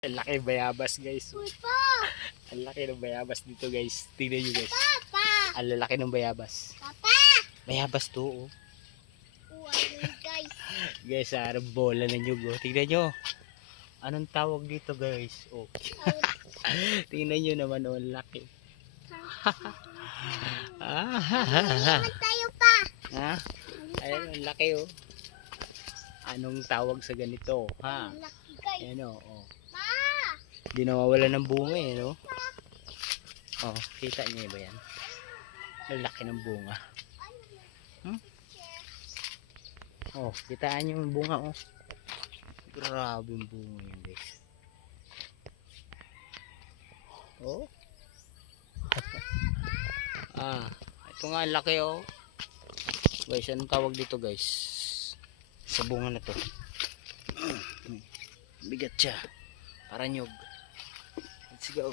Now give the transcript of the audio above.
Ang laki ng bayabas, guys. Ang laki ng bayabas dito, guys. Tingnan nyo, guys. Papa! Ang lalaki ng bayabas. Papa! Bayabas to, oh. Guys. Guys, harap bola na nyug, oh. Tingnan nyo. Anong tawag dito, guys? Oh. Tingnan nyo naman, oh. Ang laki. Naman tayo pa. Ha? Ayan, ang laki, oh. Anong tawag sa ganito, ha? Ang laki, guys. Ayan, oh. Pa! Hindi nawawala ng bunga, eh, no? Oh, kita niyo ba yan? Ang laki ng bunga. Oh, kitaan niyo yung bunga, oh. Grabe yung bunga yan, guys. Oh. Ito nga ang laki, oh. Guys, anong tawag dito, guys? Sa bunga na to. Bigat siya. Para nyug. Let's go.